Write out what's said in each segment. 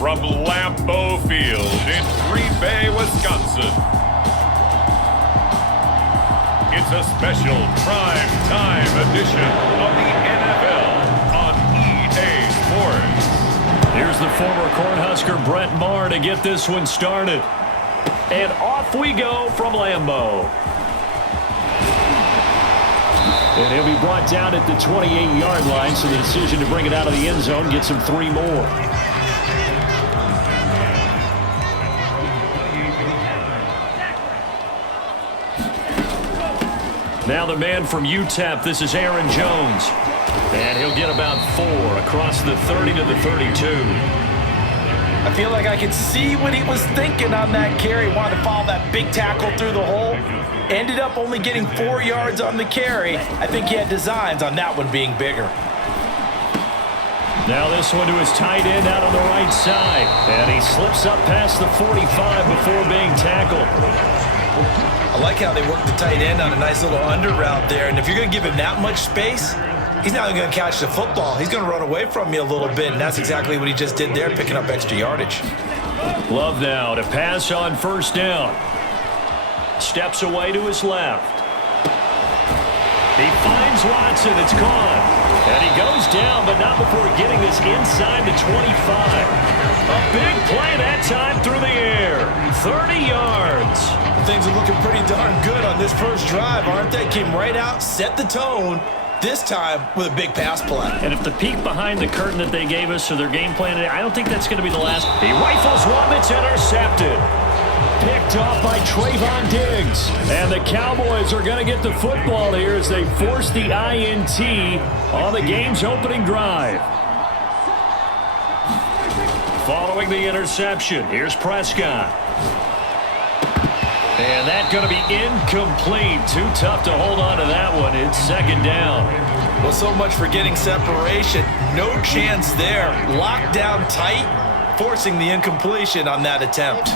from Lambeau Field in Green Bay, Wisconsin. It's a special prime time edition of the NFL on EA Sports. Here's the former Cornhusker Brett Maher to get this one started. And off we go from Lambeau. And he'll be brought down at the 28-yard line, so the decision to bring it out of the end zone gets him 3 more. Now the man from UTEP, this is Aaron Jones. And he'll get about 4 across the 30 to the 32. I feel like I could see what he was thinking on that carry. Wanted to follow that big tackle through the hole. Ended up only getting 4 yards on the carry. I think he had designs on that one being bigger. Now this one to his tight end out on the right side. And he slips up past the 45 before being tackled. I like how they work the tight end on a nice little under route there. And if you're going to give him that much space, he's not going to catch the football. He's going to run away from you a little bit, and that's exactly what he just did there, picking up extra yardage. Love now to pass on first down. Steps away to his left. He finds Watson. It's caught. And he goes down, but not before getting this inside the 25. A big play that time through the air. 30 yards. Things are looking pretty darn good on this first drive, aren't they? Came right out, set the tone. This time with a big pass play. And if the peek behind the curtain that they gave us or their game plan, I don't think that's going to be the last. He rifles one that's intercepted. Picked off by Trayvon Diggs. And the Cowboys are going to get the football here as they force the INT on the game's opening drive. Following the interception, here's Prescott. And that's going to be incomplete. Too tough to hold on to that one. It's second down. Well, so much for getting separation. No chance there. Locked down tight, forcing the incompletion on that attempt.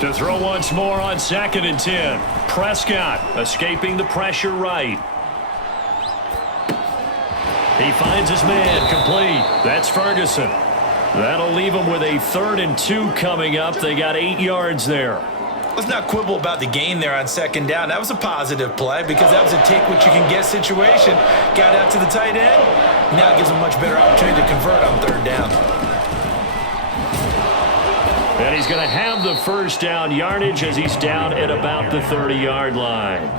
To throw once more on 2nd and 10. Prescott escaping the pressure right. He finds his man complete. That's Ferguson. That'll leave him with a 3rd and 2 coming up. They got 8 yards there. Let's not quibble about the gain there on 2nd down. That was a positive play because that was a take-what-you-can-get situation. Got out to the tight end. Now it gives him a much better opportunity to convert on 3rd down. And he's going to have the first down yardage as he's down at about the 30-yard line.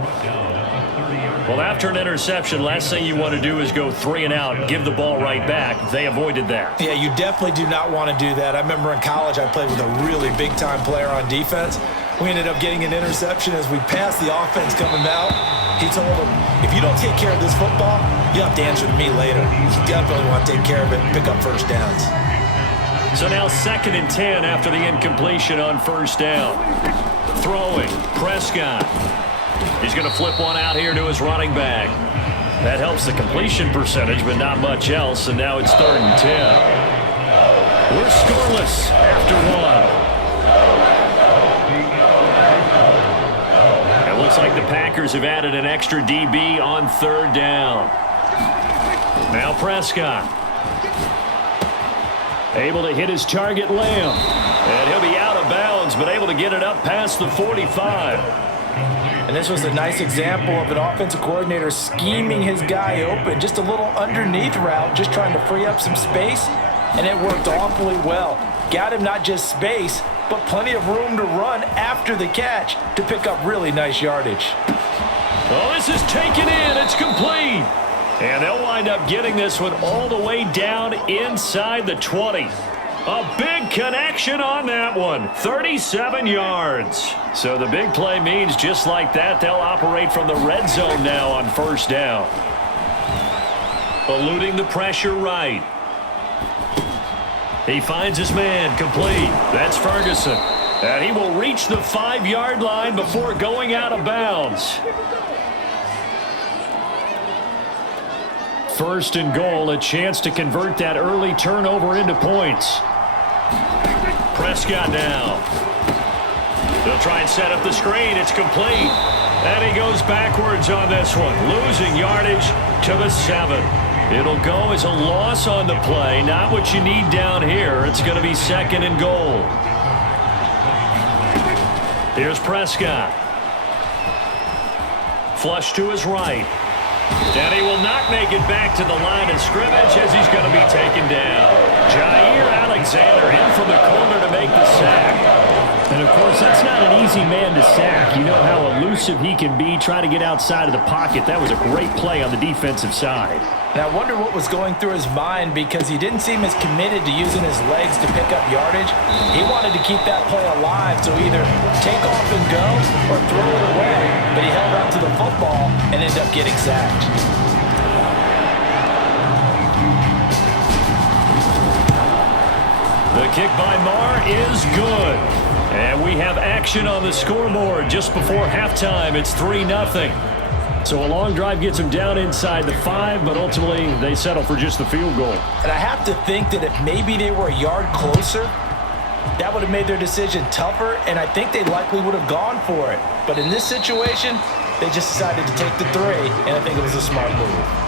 Well, after an interception, last thing you want to do is go 3 and out, give the ball right back. They avoided that. Yeah, you definitely do not want to do that. I remember in college I played with a really big-time player on defense. We ended up getting an interception as we passed the offense coming out. He told him, if you don't take care of this football, you have to answer to me later. You definitely want to take care of it and pick up first downs. So now 2nd and 10 after the incompletion on first down. Throwing, Prescott. He's going to flip one out here to his running back. That helps the completion percentage, but not much else, and now it's 3rd and 10. We're scoreless after 1. It looks like the Packers have added an extra DB on 3rd down. Now Prescott. Able to hit his target, Lamb. And he'll be out of bounds, but able to get it up past the 45. And this was a nice example of an offensive coordinator scheming his guy open. Just a little underneath route, just trying to free up some space. And it worked awfully well. Got him not just space, but plenty of room to run after the catch to pick up really nice yardage. Oh, this is taken in. It's complete. And they'll wind up getting this one all the way down inside the 20. A big connection on that one. 37 yards. So the big play means just like that, they'll operate from the red zone now on first down. Eluding the pressure right. He finds his man complete. That's Ferguson. And he will reach the 5-yard line before going out of bounds. 1st and goal, a chance to convert that early turnover into points. Prescott now. They'll try and set up the screen. It's complete. And he goes backwards on this one, losing yardage to the 7. It'll go as a loss on the play. Not what you need down here. It's going to be 2nd and goal. Here's Prescott. Flush to his right. And he will not make it back to the line of scrimmage as he's going to be taken down. Jair Alexander in from the corner to make the sack. And, of course, that's not an easy man to sack. You know how elusive he can be, try to get outside of the pocket. That was a great play on the defensive side. And I wonder what was going through his mind because he didn't seem as committed to using his legs to pick up yardage. He wanted to keep that play alive, so either take off and go or throw it away. But he held on to the football and ended up getting sacked. The kick by Marr is good. And we have action on the scoreboard just before halftime. It's 3-0. So a long drive gets them down inside the 5, but ultimately they settle for just the field goal. And I have to think that if maybe they were a yard closer, that would have made their decision tougher, and I think they likely would have gone for it. But in this situation, they just decided to take the 3, and I think it was a smart move.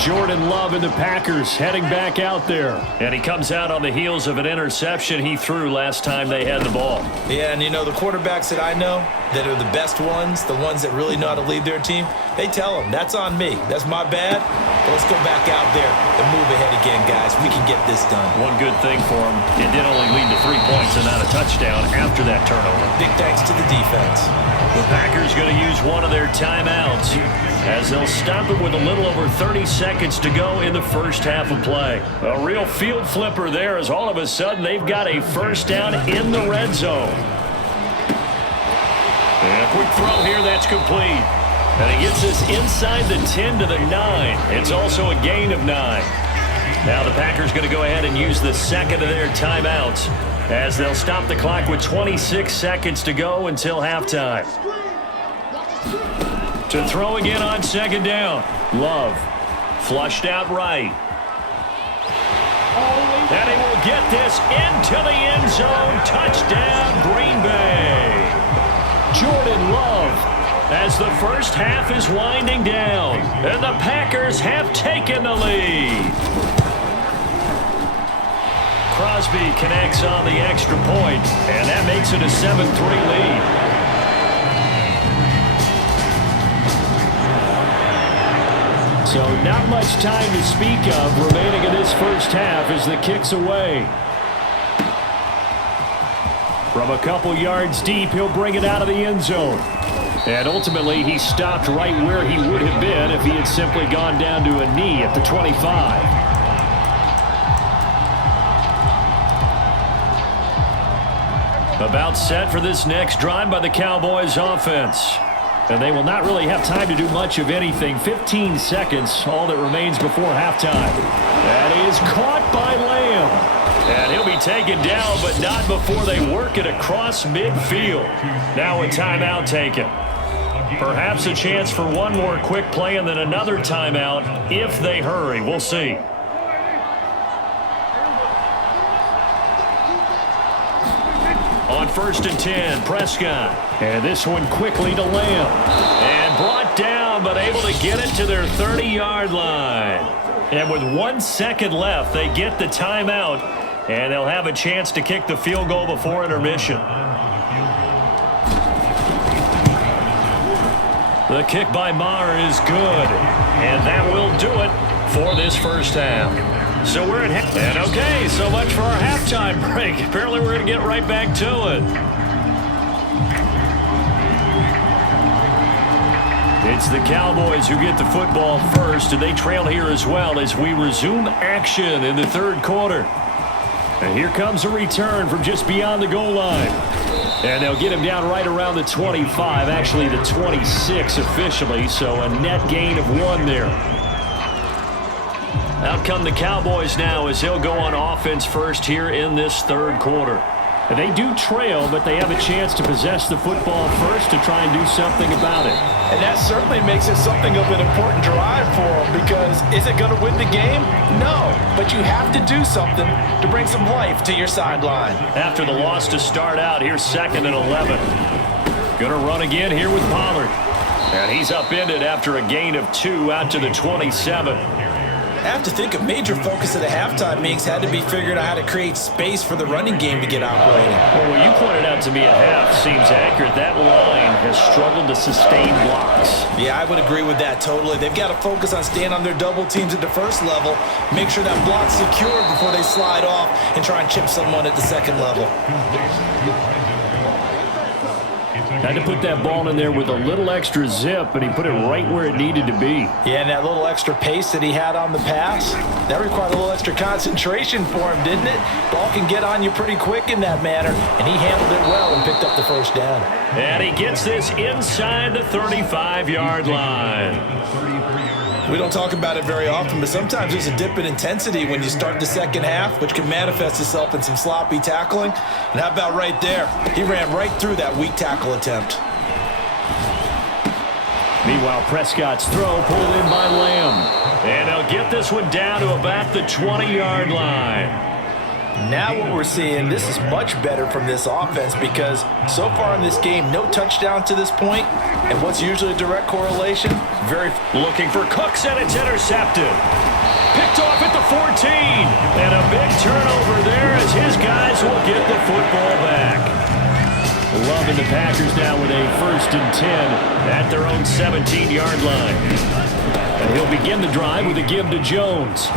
Jordan Love and the Packers heading back out there. And he comes out on the heels of an interception he threw last time they had the ball. Yeah, and you know, the quarterbacks that I know that are the best ones, the ones that really know how to lead their team, they tell them, that's on me. That's my bad. But let's go back out there and move ahead again, guys. We can get this done. One good thing for him, it did only lead to 3 points and not a touchdown after that turnover. Big thanks to the defense. The Packers going to use one of their timeouts as they'll stop it with a little over 30 seconds to go in the first half of play. A real field flipper there as all of a sudden they've got a first down in the red zone. And a quick throw here that's complete. And he gets this inside the 10 to the 9. It's also a gain of 9. Now the Packers going to go ahead and use the second of their timeouts as they'll stop the clock with 26 seconds to go until halftime. To throw again on second down. Love flushed out right. And he will get this into the end zone. Touchdown, Green Bay. Jordan Love as the first half is winding down. And the Packers have taken the lead. Crosby connects on the extra point, and that makes it a 7-3 lead. So not much time to speak of remaining in this first half as the kick's away. From a couple yards deep, he'll bring it out of the end zone. And ultimately, he stopped right where he would have been if he had simply gone down to a knee at the 25. About set for this next drive by the Cowboys offense. And they will not really have time to do much of anything. 15 seconds, all that remains before halftime. That is caught by Lamb. And he'll be taken down, but not before they work it across midfield. Now a timeout taken. Perhaps a chance for one more quick play and then another timeout if they hurry. We'll see. On 1st and 10, Prescott. And this one quickly to Lamb. And brought down, but able to get it to their 30-yard line. And with 1 second left, they get the timeout, and they'll have a chance to kick the field goal before intermission. The kick by Marr is good, and that will do it for this first half. So we're at half. And okay, so much for our halftime break. Apparently we're going to get right back to it. It's the Cowboys who get the football first, and they trail here as well as we resume action in the third quarter. And here comes a return from just beyond the goal line. And they'll get him down right around the 25, actually the 26 officially, so a net gain of 1 there. Out come the Cowboys now as they'll go on offense first here in this third quarter. And they do trail, but they have a chance to possess the football first to try and do something about it. And that certainly makes it something of an important drive for them because is it going to win the game? No, but you have to do something to bring some life to your sideline. After the loss to start out, here's 2nd and 11. Going to run again here with Pollard. And he's upended after a gain of 2 out to the 27. I have to think a major focus of the halftime meetings had to be figuring out how to create space for the running game to get operating. Well, what you pointed out to me at half seems accurate. That line has struggled to sustain blocks. Yeah, I would agree with that totally. They've got to focus on staying on their double teams at the first level, make sure that block's secure before they slide off and try and chip someone at the second level. Had to put that ball in there with a little extra zip, but he put it right where it needed to be. Yeah, and that little extra pace that he had on the pass, that required a little extra concentration for him, didn't it? Ball can get on you pretty quick in that manner, and he handled it well and picked up the first down. And he gets this inside the 35-yard line. We don't talk about it very often, but sometimes there's a dip in intensity when you start the second half, which can manifest itself in some sloppy tackling. And how about right there? He ran right through that weak tackle attempt. Meanwhile, Prescott's throw pulled in by Lamb. And he'll get this one down to about the 20-yard line. Now what we're seeing, this is much better from this offense because so far in this game, no touchdown to this point, and what's usually a direct correlation, looking for Cooks, and it's intercepted. Picked off at the 14, and a big turnover there as his guys will get the football back. Loving the Packers now with a 1st and 10 at their own 17-yard line. And he'll begin the drive with a give to Jones.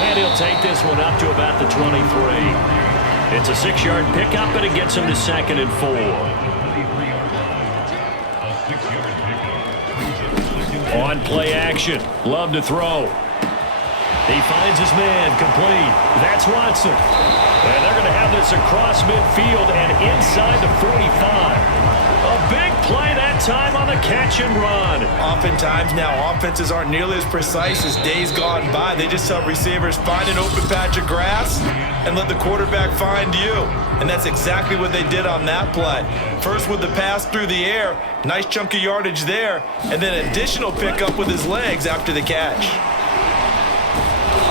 And he'll take this one up to about the 23. It's a 6-yard pickup, and it gets him to 2nd and 4. On play action, Love to throw. He finds his man, complete. That's Watson. And they're going to have this across midfield and inside the 45. A big play that time on the catch and run. Oftentimes now, offenses aren't nearly as precise as days gone by. They just help receivers find an open patch of grass and let the quarterback find you. And that's exactly what they did on that play. First with the pass through the air, nice chunk of yardage there, and then additional pickup with his legs after the catch.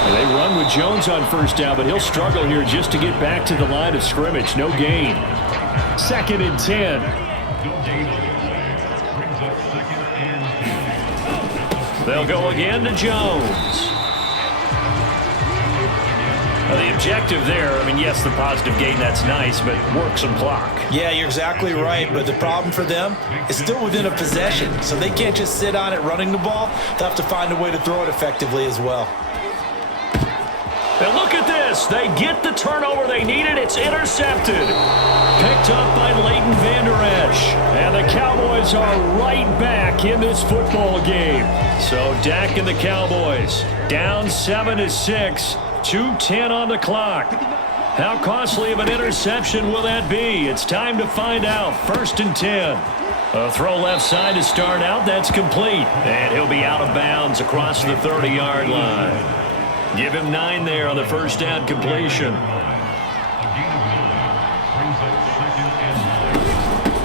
They run with Jones on 1st down, but he'll struggle here just to get back to the line of scrimmage. No gain. 2nd and 10. They'll go again to Jones. The objective there, I mean, yes, the positive gain, that's nice, but work some clock. Yeah, you're exactly right, but the problem for them is still within a possession, so they can't just sit on it running the ball. They'll have to find a way to throw it effectively as well. And look at this. They get the turnover they needed. It's intercepted. Picked up by Leighton Vander Esch. And the Cowboys are right back in this football game. So Dak and the Cowboys down 7-6, 2:10 on the clock. How costly of an interception will that be? It's time to find out. 1st and 10. A throw left side to start out. That's complete. And he'll be out of bounds across the 30-yard line. Give him 9 there on the 1st down completion.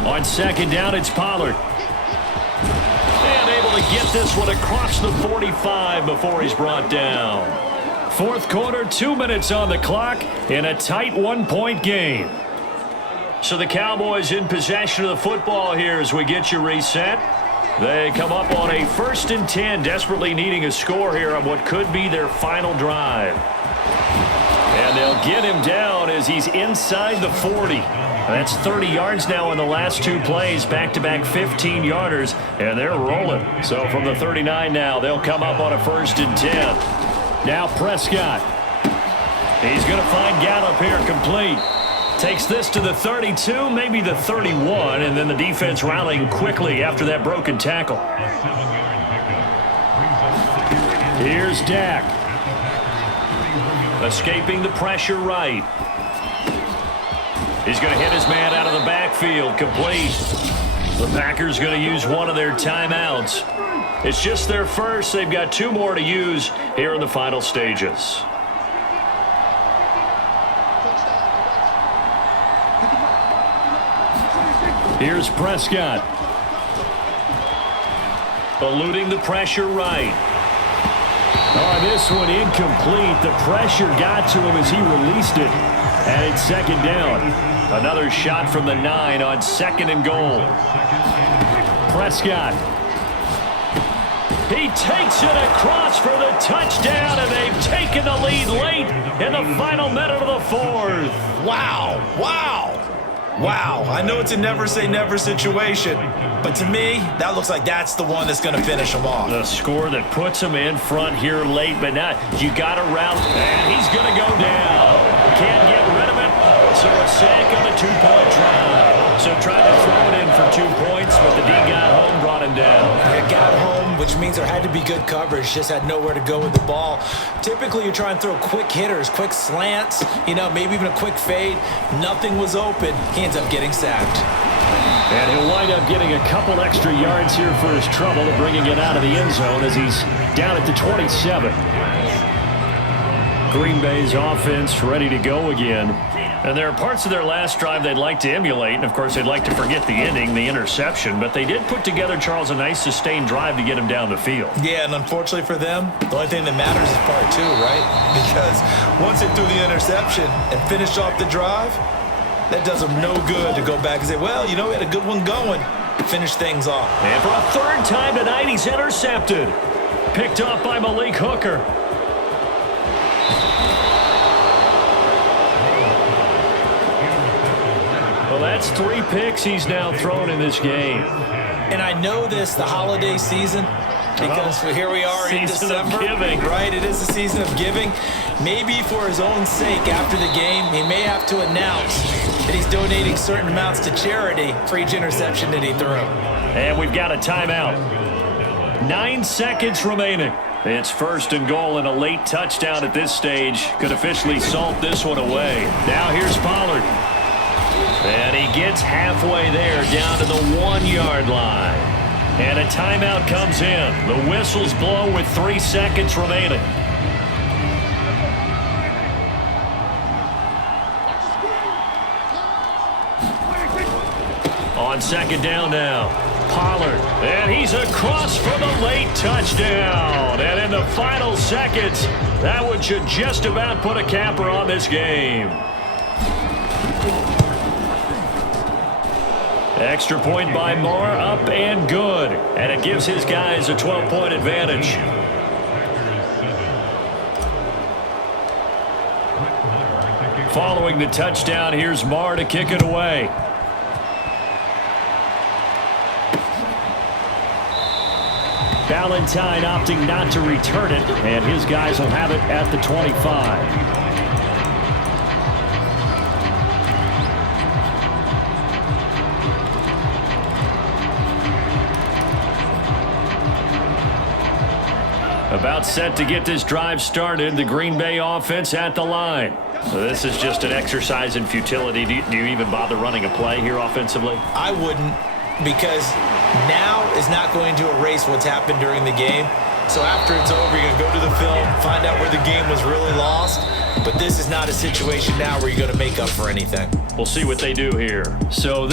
On 2nd down, it's Pollard. And able to get this one across the 45 before he's brought down. 4th quarter, 2 minutes on the clock in a tight 1-point game. So the Cowboys in possession of the football here as we get you reset. They come up on a 1st and 10, desperately needing a score here on what could be their final drive. And they'll get him down as he's inside the 40. That's 30 yards now in the last 2 plays, back-to-back 15-yarders, and they're rolling. So from the 39 now, they'll come up on a 1st and 10. Now Prescott. He's going to find Gallup here, complete. Takes this to the 32, maybe the 31, and then the defense rallying quickly after that broken tackle. Here's Dak. Escaping the pressure right. He's going to hit his man out of the backfield, complete. The Packers going to use one of their timeouts. It's just their first. They've got 2 more to use here in the final stages. Here's Prescott. Eluding the pressure right. Oh, this one incomplete. The pressure got to him as he released it. And it's 2nd down. Another shot from the 9 on 2nd and goal. Prescott. He takes it across for the touchdown, and they've taken the lead late in the final minute of the fourth. Wow, wow, wow. I know it's a never say never situation, but to me, that looks like that's the one that's going to finish them off. The score that puts him in front here late, but now you got to round, and he's going to go down. Can't get rid of it, so a sack on a two-point try. So tried to throw it in for 2 points, but the D got home, brought him down. It got home, which means there had to be good coverage. Just had nowhere to go with the ball. Typically, you're trying to throw quick hitters, quick slants, maybe even a quick fade. Nothing was open. He ends up getting sacked. And he'll wind up getting a couple extra yards here for his trouble and bringing it out of the end zone as he's down at the 27. Green Bay's offense ready to go again. And there are parts of their last drive they'd like to emulate, and of course they'd like to forget the ending, the interception, but they did put together, Charles, a nice sustained drive to get him down the field. Yeah, and unfortunately for them, the only thing that matters is part two, right? Because once they threw the interception and finished off the drive, that does them no good to go back and say, well, we had a good one going. Finish things off. And for a third time tonight, he's intercepted. Picked off by Malik Hooker. Well, that's 3 picks he's now thrown in this game. And I know this, the holiday season, because here we are in December. Of giving. Right, it is the season of giving. Maybe for his own sake after the game, he may have to announce that he's donating certain amounts to charity for each interception that he threw. And we've got a timeout. 9 seconds remaining. It's 1st and goal, and a late touchdown at this stage could officially salt this one away. Now here's Pollard. And he gets halfway there, down to the 1-yard line. And a timeout comes in. The whistles blow with 3 seconds remaining. On 2nd down now, Pollard. And he's across for the late touchdown. And in the final seconds, that one should just about put a capper on this game. Extra point by Moore, up and good. And it gives his guys a 12-point advantage. Following the touchdown, here's Moore to kick it away. Valentine opting not to return it, and his guys will have it at the 25. About set to get this drive started. The Green Bay offense at the line. So this is just an exercise in futility. Do you even bother running a play here offensively? I wouldn't, because now is not going to erase what's happened during the game. So after it's over, you're going to go to the film, find out where the game was really lost. But this is not a situation now where you're going to make up for anything. We'll see what they do here. So